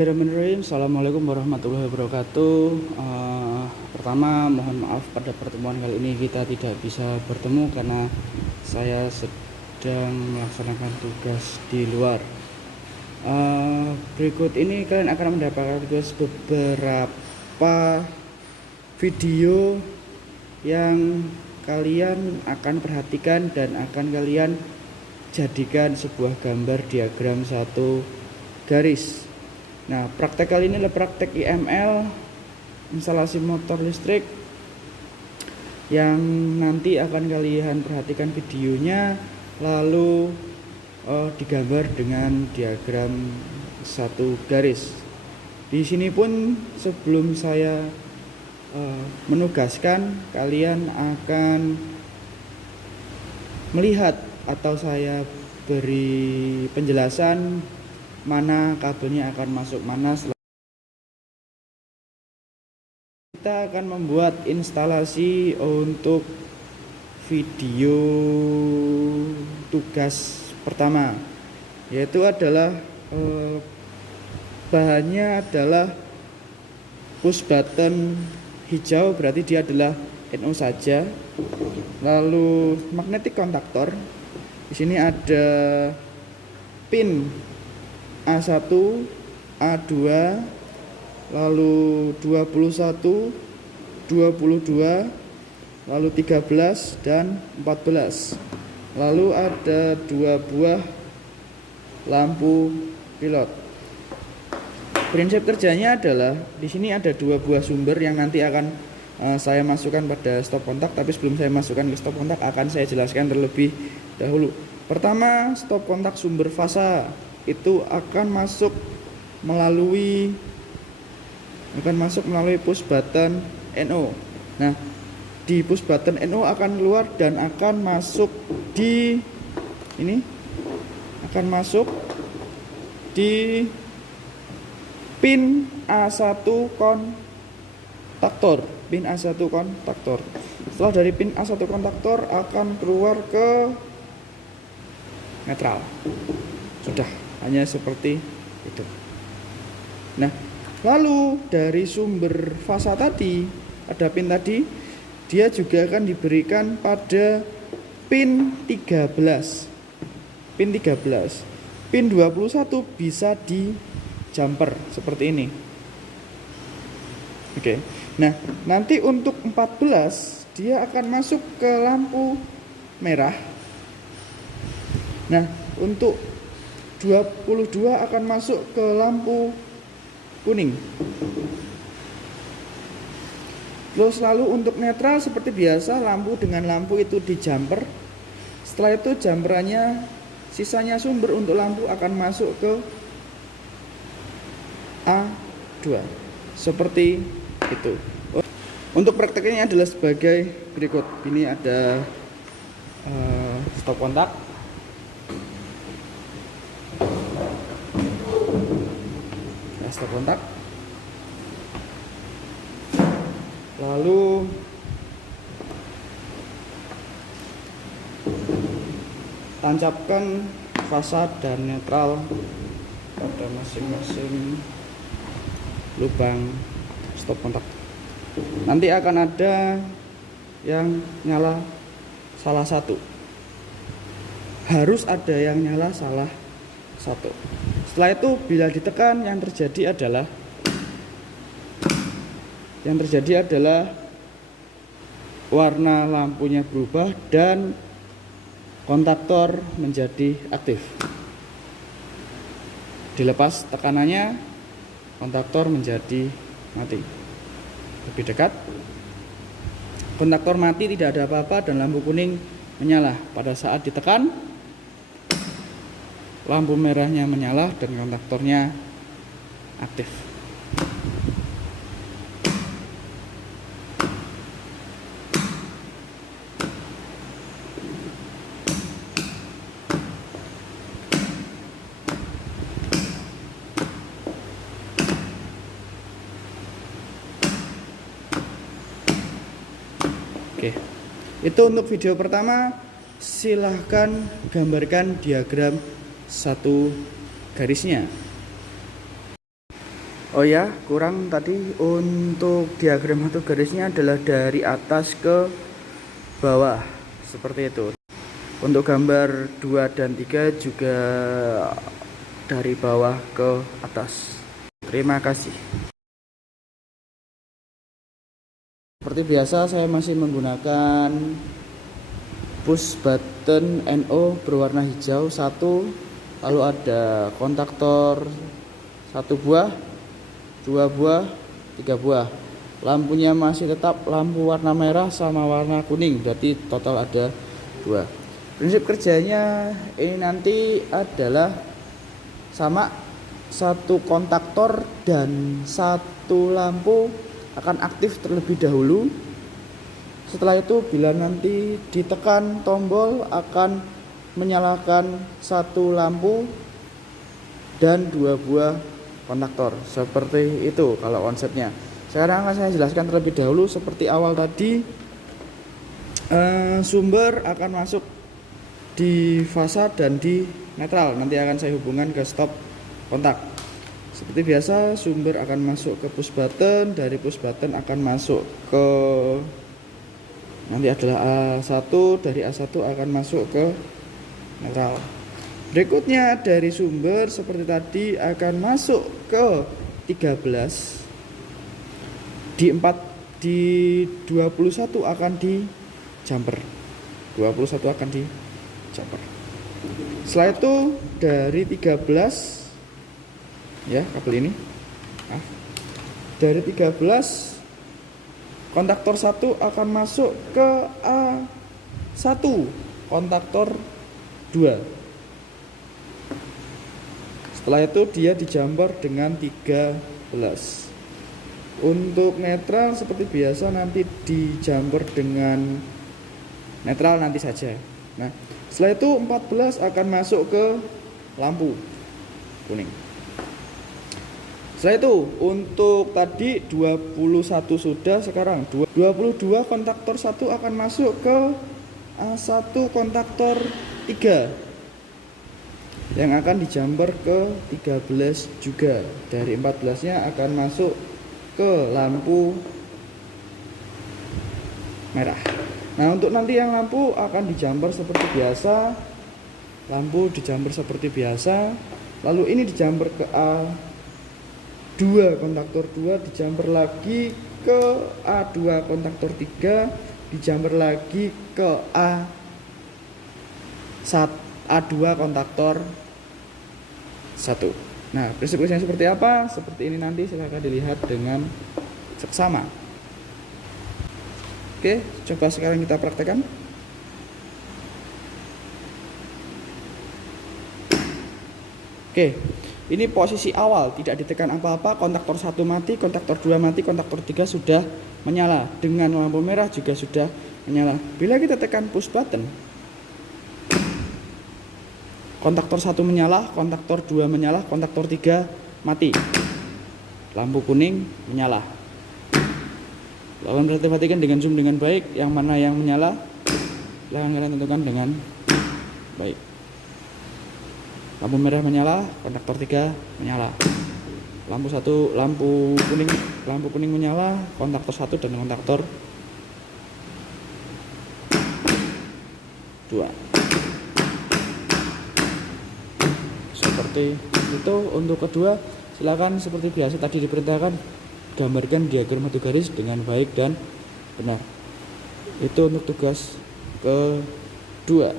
Bismillahirrahmanirrahim. Assalamualaikum warahmatullahi wabarakatuh. Pertama, mohon maaf pada pertemuan kali ini kita tidak bisa bertemu karena saya sedang melaksanakan tugas di luar. Berikut ini kalian akan mendapatkan beberapa video yang kalian akan perhatikan dan akan kalian jadikan sebuah gambar diagram satu garis. Nah, praktek kali ini adalah praktek IML, instalasi motor listrik, yang nanti akan kalian perhatikan videonya, lalu digambar dengan diagram satu garis. Di sini pun sebelum saya menugaskan, kalian akan melihat atau saya beri penjelasan mana kabelnya akan masuk mana. Kita akan membuat instalasi untuk video tugas pertama, yaitu adalah bahannya adalah push button hijau, berarti dia adalah NO saja. Lalu magnetic kontaktor. Di sini ada pin A1, A2, lalu 21, 22, lalu 13 dan 14. Lalu ada dua buah lampu pilot. Prinsip kerjanya adalah di sini ada dua buah sumber yang nanti akan saya masukkan pada stop kontak, tapi sebelum saya masukkan ke stop kontak akan saya jelaskan terlebih dahulu. Pertama, stop kontak sumber fasa itu akan masuk melalui push button NO. Nah, di push button NO akan keluar dan akan masuk di pin A1 kontaktor. Setelah dari pin A1 kontaktor akan keluar ke netral. Sudah, hanya seperti itu. Nah, lalu dari sumber fasa tadi, ada pin tadi, dia juga akan diberikan pada pin 13. Pin 21 bisa di jumper seperti ini. Oke. Nah, nanti untuk 14 dia akan masuk ke lampu merah. Nah, untuk 22 akan masuk ke lampu kuning. Terus lalu untuk netral seperti biasa, lampu dengan lampu itu di jumper. Setelah itu jumperannya, sisanya sumber untuk lampu akan masuk ke A2 seperti itu. Untuk prakteknya adalah sebagai berikut. Ini ada stop kontak. Stop kontak, lalu tancapkan fasa dan netral pada masing-masing lubang stop kontak. Nanti akan ada yang nyala salah satu, harus ada yang nyala salah satu. Setelah itu bila ditekan yang terjadi adalah warna lampunya berubah dan kontaktor menjadi aktif. Dilepas tekanannya, kontaktor menjadi mati. Lebih dekat, kontaktor mati, tidak ada apa-apa dan lampu kuning menyala. Pada saat ditekan, lampu merahnya menyala dan kontaktornya aktif. Oke, itu untuk video pertama. Silahkan gambarkan diagram satu garisnya. Oh ya, kurang tadi untuk diagram satu garisnya adalah dari atas ke bawah seperti itu. Untuk gambar 2 dan 3 juga dari bawah ke atas. Terima kasih. Seperti biasa saya masih menggunakan push button NO berwarna hijau 1, lalu ada kontaktor 1 buah, 2 buah, 3 buah. Lampunya masih tetap lampu warna merah sama warna kuning, jadi total ada 2. Prinsip kerjanya ini nanti adalah sama, 1 kontaktor dan 1 lampu akan aktif terlebih dahulu. Setelah itu bila nanti ditekan tombol akan menyalakan 1 lampu dan 2 buah kontaktor. Seperti itu kalau konsepnya. Sekarang akan saya jelaskan terlebih dahulu. Seperti awal tadi, sumber akan masuk di fasa dan di netral. Nanti akan saya hubungkan ke stop kontak. Seperti biasa, sumber akan masuk ke push button, dari push button akan masuk ke nanti adalah A1, dari A1 akan masuk ke netral. Berikutnya dari sumber seperti tadi akan masuk ke 13, di 21 akan di jumper. 21 akan di jumper. Setelah itu dari 13 ya, kabel ini. Dari 13 kontaktor 1 akan masuk ke A1, kontaktor 2. Setelah itu dia dijumper dengan 13. Untuk netral seperti biasa nanti dijumper dengan netral nanti saja. Nah, setelah itu 14 akan masuk ke lampu kuning. Setelah itu untuk tadi 21 sudah, sekarang 22 kontaktor 1 akan masuk ke A1 kontaktor 3 yang akan dijumper ke 13 juga. Dari 14-nya akan masuk ke lampu merah. Nah, untuk nanti yang lampu akan dijumper seperti biasa. Lampu dijumper seperti biasa. Lalu ini dijumper ke A2 kontaktor 2, dijumper lagi ke A2 kontaktor 3, dijumper lagi ke A2 kontaktor 1. Nah, prinsip kerjanya seperti apa? Seperti ini nanti silahkan dilihat dengan seksama. Oke, coba sekarang kita praktekkan. Oke, ini posisi awal, tidak ditekan apa-apa, kontaktor 1 mati, kontaktor 2 mati, kontaktor 3 sudah menyala. Dengan lampu merah juga sudah menyala. Bila kita tekan push button, kontaktor 1 menyala, kontaktor 2 menyala, kontaktor 3 mati. Lampu kuning menyala. Lalu perhatikan dengan zoom dengan baik, yang mana yang menyala, silahkan kalian tentukan dengan baik. Lampu merah menyala, kontaktor 3 menyala. Lampu kuning menyala, kontaktor 1 dan kontaktor 2. Seperti itu. Untuk kedua, silakan seperti biasa tadi diperintahkan, gambarkan diagram satu garis dengan baik dan benar. Itu untuk tugas kedua.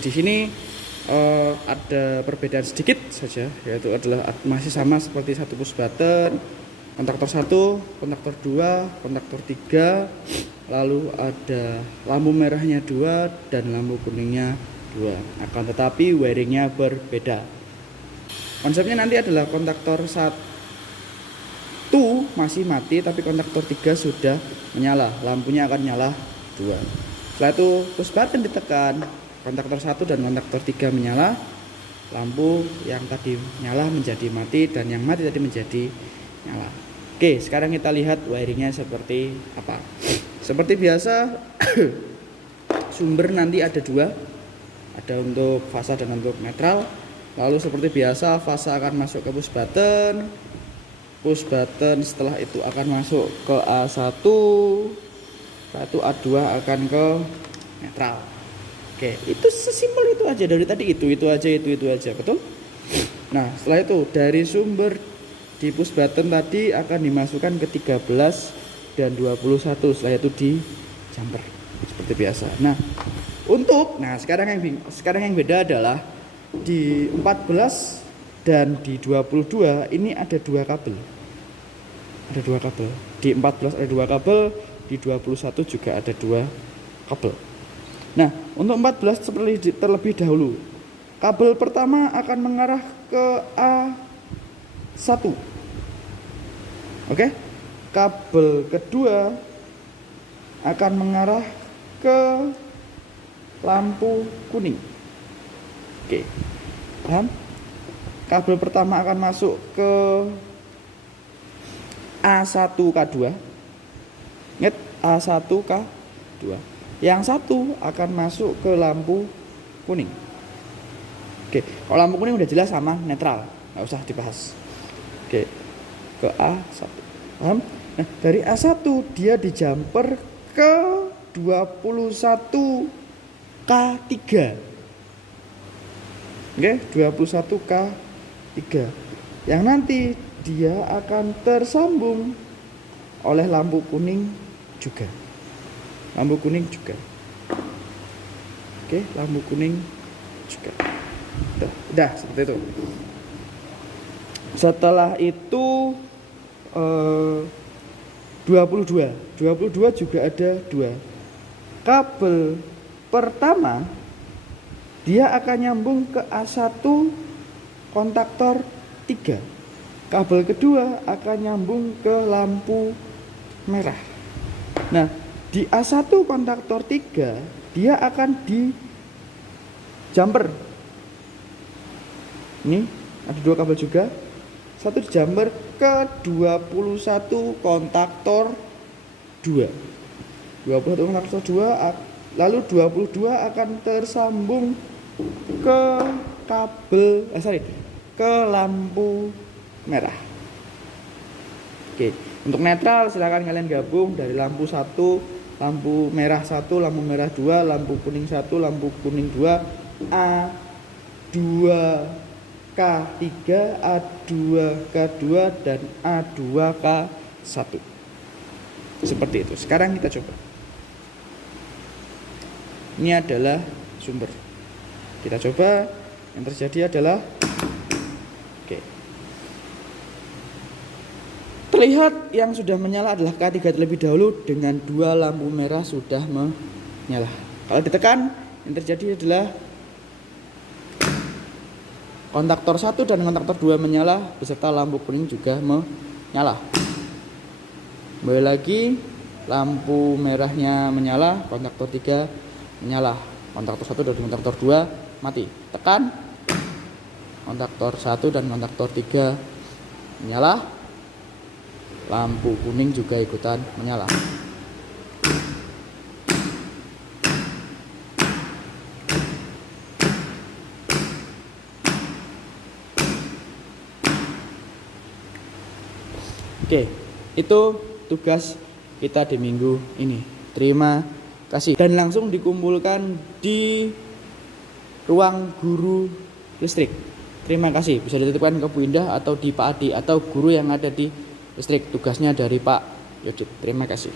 Di sini ada perbedaan sedikit saja, yaitu adalah masih sama seperti satu push button, kontaktor 1, kontaktor 2, kontaktor 3, lalu ada lampu merahnya 2 dan lampu kuningnya 2. Akan tetapi wiringnya berbeda. Konsepnya nanti adalah kontaktor 1 masih mati, tapi kontaktor 3 sudah menyala, lampunya akan nyala 2. Setelah itu push button ditekan, kontaktor 1 dan kontaktor 3 menyala, lampu yang tadi nyala menjadi mati dan yang mati tadi menjadi nyala. Oke, sekarang kita lihat wiringnya seperti apa. Seperti biasa sumber nanti ada 2, ada untuk fasa dan untuk netral. Lalu seperti biasa fase akan masuk ke push button. Push button setelah itu akan masuk ke A1. Setelah itu A2 akan ke netral. Oke, itu sesimpel itu aja. Dari tadi itu aja, betul? Nah, setelah itu dari sumber di push button tadi akan dimasukkan ke 13 dan 21. Setelah itu di jumper seperti biasa. Nah, sekarang yang beda adalah di 14 dan di 22 ini ada dua kabel. Ada dua kabel. Di 14 ada dua kabel, di 21 juga ada dua kabel. Nah, untuk 14 seperti terlebih dahulu. Kabel pertama akan mengarah ke A1. Oke? Kabel kedua akan mengarah ke lampu kuning. Oke. Paham? Kabel pertama akan masuk ke A1K2. Ingat, A1K2. Yang satu akan masuk ke lampu kuning. Oke, kalau lampu kuning udah jelas sama netral, nggak usah dibahas. Oke, ke A1. Paham? Nah, dari A1 dia dijumper ke 21K3. Oke, 21K3. Yang nanti dia akan tersambung oleh lampu kuning juga. Lampu kuning juga. Oke, lampu kuning juga. Udah seperti itu. Setelah itu 22 juga ada dua. Kabel pertama dia akan nyambung ke A1 kontaktor 3. Kabel kedua akan nyambung ke lampu merah. Nah, di A1 kontaktor 3 dia akan di jumper. Ini ada dua kabel juga. Satu di jumper ke 21 kontaktor 2. 21 kontaktor 2, lalu 22 akan tersambung ke ke lampu merah. Oke, untuk netral silakan kalian gabung dari lampu 1, lampu merah 1, lampu merah 2, lampu kuning 1, lampu kuning 2, A2K3, A2K2 dan A2K1. Seperti itu. Sekarang kita coba. Ini adalah sumber. Kita coba. Yang terjadi adalah terlihat yang sudah menyala adalah K3 terlebih dahulu dengan dua lampu merah sudah menyala. Kalau ditekan, yang terjadi adalah kontaktor 1 dan kontaktor 2 menyala beserta lampu kuning juga menyala. Kembali lagi, lampu merahnya menyala, kontaktor 3 menyala, kontaktor 1 dan kontaktor 2 mati. Tekan, kontaktor 1 dan kontaktor 3 menyala, lampu kuning juga ikutan menyala. Oke, itu tugas kita di minggu ini. Terima kasih. Dan langsung dikumpulkan di ruang guru listrik. Terima kasih. Bisa dititipkan ke Bu Indah atau di Pak Adi atau guru yang ada di listrik. Tugasnya dari Pak Yodit. Terima kasih.